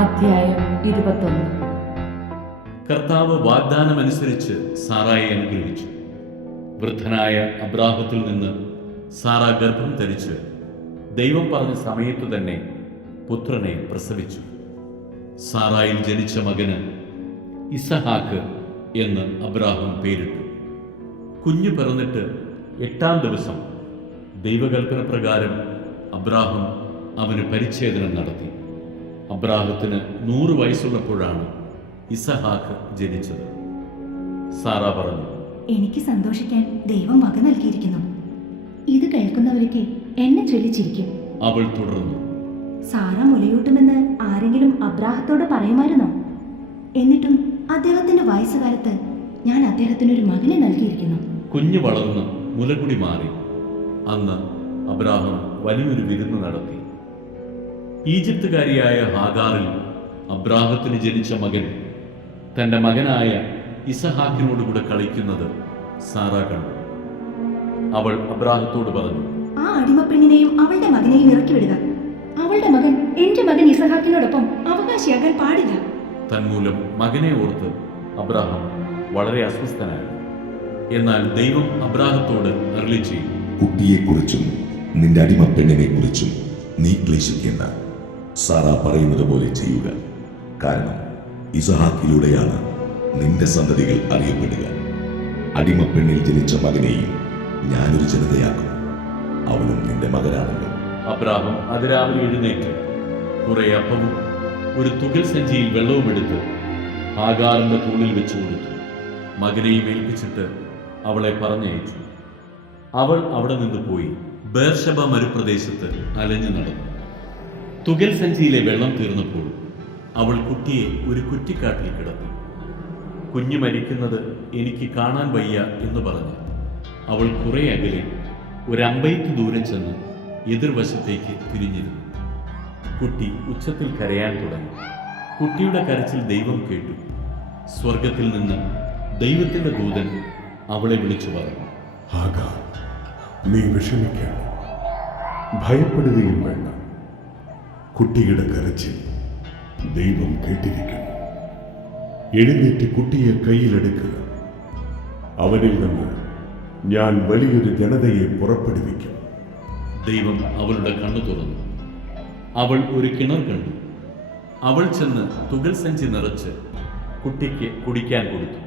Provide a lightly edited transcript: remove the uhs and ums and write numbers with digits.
അധ്യായം 21. കർത്താവ് വാഗ്ദാനമനുസരിച്ച് സാറായെ അനുഗ്രഹിച്ചു. വൃദ്ധനായ അബ്രാഹത്തിൽ നിന്ന് സാറ ഗർഭം ധരിച്ച് ദൈവം പറഞ്ഞ സമയത്തു തന്നെ പുത്രനെ പ്രസവിച്ചു. സാറായിൽ ജനിച്ച മകന് ഇസഹാക്ക് എന്ന് അബ്രാഹം പേരിട്ടു. കുഞ്ഞു പിറന്നിട്ട് 8-ാം ദിവസം ദൈവകൽപ്പന പ്രകാരം അബ്രാഹം അവന് പരിച്ഛേദനം നടത്തി. അബ്രാഹത്തിന് 100 വയസ്സുള്ളപ്പോഴാണ് ഇസഹാക്ക് ജനിച്ചത്. സാറ പറഞ്ഞു, എനിക്ക് സന്തോഷിക്കാൻ ദൈവം വക നൽകിയിരിക്കുന്നു. ഇത് കേൾക്കുന്നവരൊക്കെ എന്നെ ചൊല്ലിച്ചിരിക്കും. അവൾ തുടർന്നു, സാറ മുലയൂട്ടുമെന്ന് ആരെങ്കിലും അബ്രാഹത്തോട് പറയുമായിരുന്നോ? എന്നിട്ടും അദ്ദേഹത്തിന്റെ വയസ്സുകാലത്ത് ഞാൻ അദ്ദേഹത്തിനൊരു മകനെ നൽകിയിരിക്കുന്നു. കുഞ്ഞ് വളർന്ന് മുലകുടി മാറി. അന്ന് അബ്രാഹം വലിയൊരു വിരുന്ന് നടത്തി. ഈജിപ്തുകാരിയായ ഹാഗാറിൽ അബ്രാഹത്തിന് ജനിച്ച മകൻ തന്റെ മകനായ ഇസഹാക്കിനോടുകൂടെ കളിക്കുന്നത് സാറ കണ്ടു. അവൾ അബ്രാഹത്തോട് പറഞ്ഞു, ആ അടിമപ്പെണ്ണിനെയും അവളുടെ മകനെയും ഇറക്കി വിടുക. അവളുടെ മകൻ എന്റെ മകൻ ഇസഹാക്കിനോടൊപ്പം അവകാശിയാകാൻ പാടില്ല. തന്മൂലം മകനെ ഓർത്ത് അബ്രാഹം വളരെ അസ്വസ്ഥനായി. എന്നാൽ ദൈവം അബ്രാഹത്തോട് അരുളി ചെയ്തു, കുട്ടിയെക്കുറിച്ചും നിന്റെ അടിമപ്പെണ്ണിനെ കുറിച്ചും നീ ക്ലേശിക്കേണ്ട. സാറ പറയുന്നത് പോലെ ചെയ്യുക. കാരണം ഇസഹാക്കിലൂടെയാണ് നിന്റെ സന്തതികൾ അറിയപ്പെടുക. അടിമപ്പെണ്ണിൽ ജനിച്ച മകനെയും ഞാനൊരു ജനതയാക്കും. അവനും നിന്റെ മകനാണല്ലോ. അബ്രാഹം അതിരാവിലെ എഴുന്നേറ്റ് കുറെ അപ്പവും ഒരു തുകൽ സഞ്ചിയിൽ വെള്ളവും എടുത്ത് ഹാഗാറിന്റെ തൂണിൽ വെച്ചു കൊടുത്തു. മകനെയും ഏൽപ്പിച്ചിട്ട് അവളെ പറഞ്ഞയച്ചു. അവൾ അവിടെ നിന്ന് പോയി ബേർഷബ മരുപ്രദേശത്ത് അലഞ്ഞു നടന്നു. തുകൽ സഞ്ചിയിലെ വെള്ളം തീർന്നപ്പോൾ അവൾ കുട്ടിയെ ഒരു കുറ്റിക്കാട്ടിൽ കിടത്തി. കുഞ്ഞു മരിക്കുന്നത് എനിക്ക് കാണാൻ വയ്യ എന്ന് പറഞ്ഞ് അവൾ കുറെ അകലെ ഒരു അമ്പയത്ത് ദൂരം ചെന്ന് എതിർവശത്തേക്ക് തിരിഞ്ഞിരുന്നു. കുട്ടി ഉച്ചത്തിൽ കരയാൻ തുടങ്ങി. കുട്ടിയുടെ കരച്ചിൽ ദൈവം കേട്ടു. സ്വർഗത്തിൽ നിന്ന് ദൈവത്തിന്റെ ദൂതൻ അവളെ വിളിച്ചു പറഞ്ഞു, ഹാഗാർ, നീ വിഷമിക്കണം, ഭയപ്പെടുകയും വേണ്ട. കുട്ടിയുടെ കരച്ചിൽ ദൈവം കേട്ടിരിക്കുന്നു. എഴുന്നേറ്റ് കുട്ടിയെ കയ്യിലെടുക്കുക. അവനിൽ നിന്ന് ഞാൻ വലിയൊരു ജനതയെ പുറപ്പെടുവിക്കും. ദൈവം അവളുടെ കണ്ണു തുറന്നു. അവൾ ഒരു കിണർ കണ്ടു. അവൾ ചെന്ന് തുകൽ സഞ്ചി നിറച്ച് കുട്ടിക്ക് കുടിക്കാൻ കൊടുത്തു.